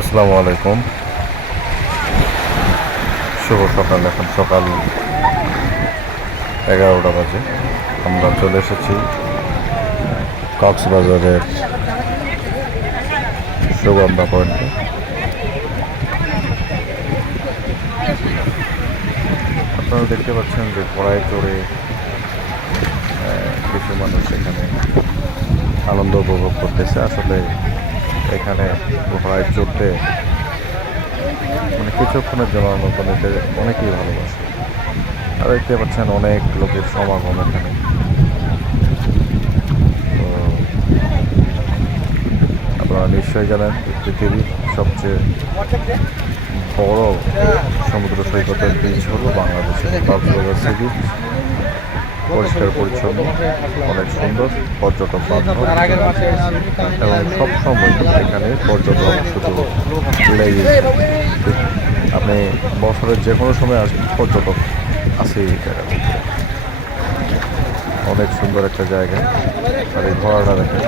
আসসালামু আলাইকুম। শুভ সকাল। এখন সকাল 11টা বাজে। আমরা চলে এসেছি কক্সবাজারের সুগন্ধা পয়েন্টে। আপনারা দেখতে পাচ্ছেন যে ঘোড়ায় চড়ে কিছু মানুষ এখানে আনন্দ উপভোগ করতেছে। আসলে এখানে ঘোড়ায় চড়তে কিছুক্ষণের জন্য আনন্দ নিতে অনেকেই ভালোবাসে। আর দেখতে পাচ্ছেন অনেক লোকের সমাগম এখানে। তো আপনারা নিশ্চয়ই জানেন পৃথিবীর সবচেয়ে বড় সমুদ্র সৈকতের বিচ হলো বাংলাদেশের কক্সবাজার সি বিচ। পরিষ্কার পরিচ্ছন্ন, অনেক সুন্দর, পর্যটক বান্ধব এবং সবসময় এখানে পর্যটক শুধু লেগে। আপনি বছরের যে কোনো সময় আসবেন, পর্যটক আছে এই জায়গাতে। অনেক সুন্দর একটা জায়গা। আর এই ঘোড়াটা দেখেন,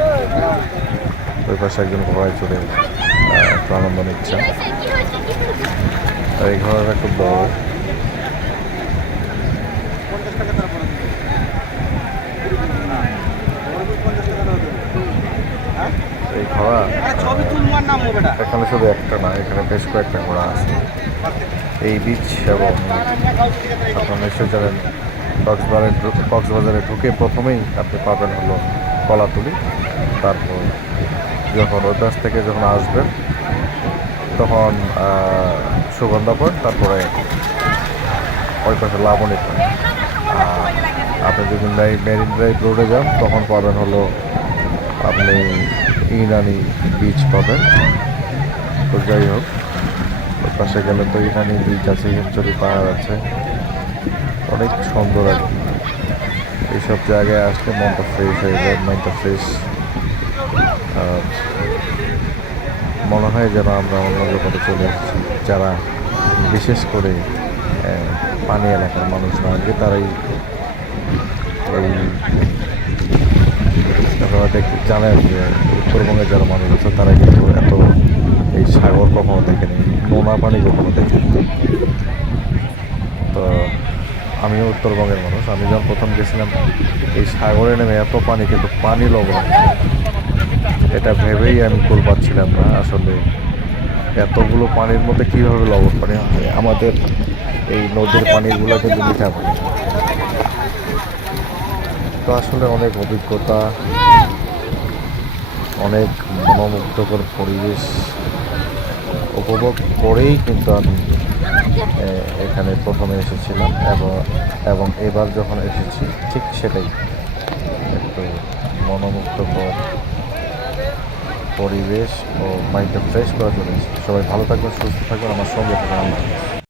ওই পাশে একজন ঘোড়ায় চড়ে একটু আনন্দ নিচ্ছেন। আর এই ঘোড়াটা একটু বড়। এই ঘোড়া এখানে শুধু একটা না, এখানে বেশ কয়েকটা ঘোড়া আছে। এই বিচ এবং আপনার নিশ্চয় জানেন কক্সবাজারে ঢুকে প্রথমেই আপনি পাবেন হলো কলাতলি। তারপর যখন ওই পাশ থেকে যখন আসবেন তখন সুগন্ধা পয়েন্ট, তারপরে ওই পাশে লাবণী পয়েন্ট। আর আপনি যদি মেরিন ড্রাইভ রোডে যান তখন পাবেন হলো আপনি ইনানি বিচ পাবেন। তো যাই হোক, ওই পাশে গেলে তো ইনানি বিচ আছে, হিমচুরি পাহাড় আছে, অনেক সুন্দর আর কি। এইসব জায়গায় আসলে মনটা ফ্রেশ হয়ে যায়, মাইন্ডটা ফ্রেশ। আর মনে হয় যেন আমরা অন্য জগতে চলে এসেছি। যারা বিশেষ করে পানি এলাকার মানুষ না আগে তারাই এই আপনারা দেখতে জানেন যে উত্তরবঙ্গে যারা মানুষ আছে তারা কিন্তু এত এই সাগর কখনো দেখেনি, নোনা পানি কখনো দেখেনি। তো আমিও উত্তরবঙ্গের মানুষ। আমি যখন প্রথম গেছিলাম এই সাগরে নেমে এত পানি, কিন্তু পানি লবণ, এটা ভেবেই আমি কুল পাচ্ছিলাম না। আসলে এতগুলো পানির মধ্যে কীভাবে লবণ পানি হয়? আমাদের এই নদীর পানিগুলো কিন্তু মিঠা পানি। তো আসলে অনেক অভিজ্ঞতা, অনেক মনোমুগ্ধকর পরিবেশ উপভোগ করেই কিন্তু আমি এখানে প্রথমে এসেছিলাম এবং এবার যখন এসেছি ঠিক সেটাই, একটু মনোমুগ্ধকর পরিবেশ ও মাইন্ডটা ফ্রেশ করার জন্য। সবাই ভালো থাকবেন, সুস্থ থাকবেন, আমার সঙ্গে থাকবেন।